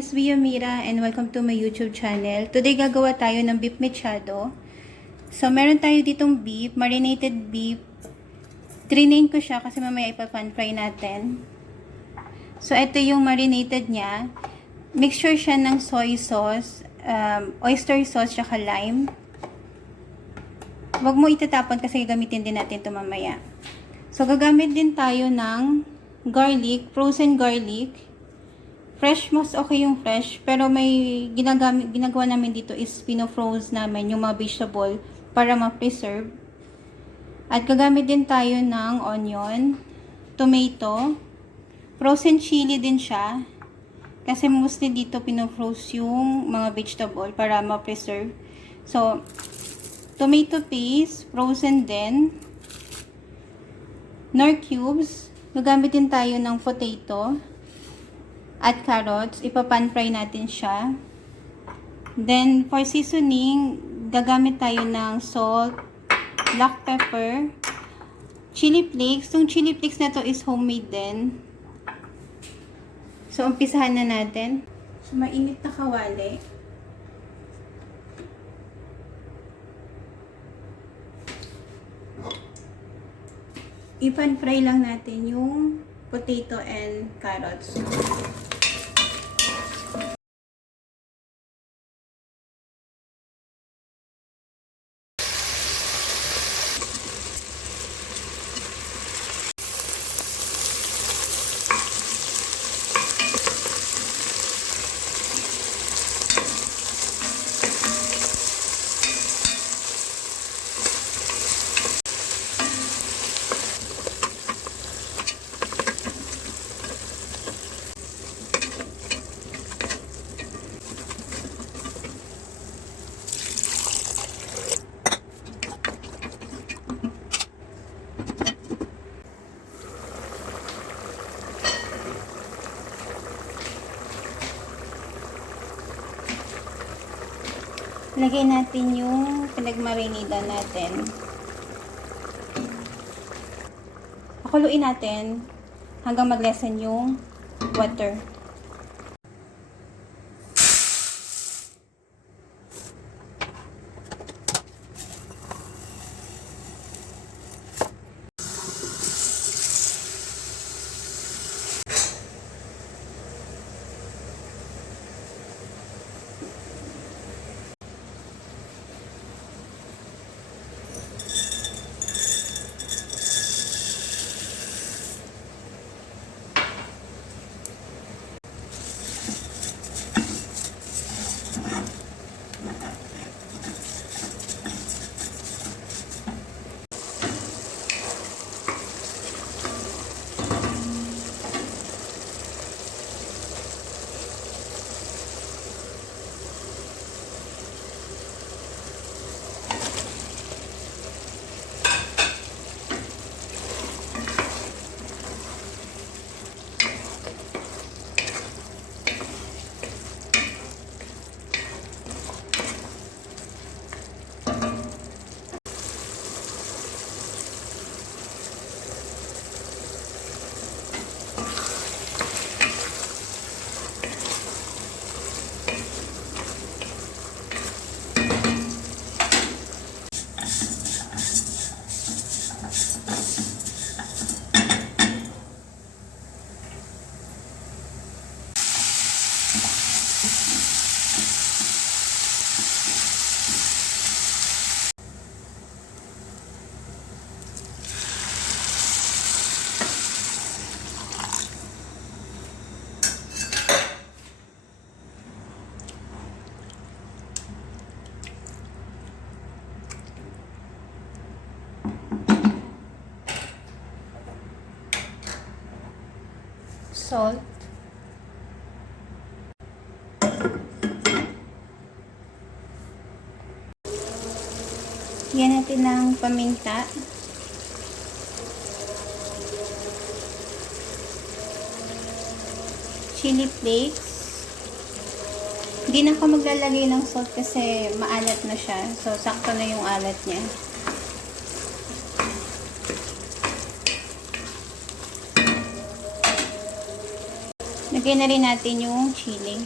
is Via Mira and welcome to my YouTube channel. Today gagawa tayo ng beef mechado. So meron tayo ditong beef, marinated beef. Trinain ko siya kasi mamaya ipa-pan fry natin. So ito yung marinated niya. Mixture siya ng soy sauce, oyster sauce, tsaka lime. Huwag mo itatapon kasi gagamitin din natin ito mamaya. So gagamit din tayo ng garlic, frozen garlic. Fresh, mas okay yung fresh. Pero may ginagawa namin dito is pino-froze namin yung mga vegetable para ma-preserve. At gagamit din tayo ng onion, tomato, frozen chili din siya. Kasi mostly dito pino-froze yung mga vegetable para ma-preserve. So, tomato paste, frozen din. Nor cubes. Gagamit din tayo ng potato at carrots, ipa-pan fry natin siya. Then, for seasoning, gagamit tayo ng salt, black pepper, chili flakes. Itong chili flakes na to is homemade din. So, umpisahan na natin. So, mainit na kawali. I-pan fry lang natin yung potato and carrots. Lagay natin yung pinagmarinida natin. Pakuluin natin hanggang mag-lessen yung water. Salt. Yan natin ng paminta. Chili flakes. Hindi na ako maglalagay ng salt kasi maalat na siya. So, sakto na yung alat niya. Lagyan na rin natin yung chili.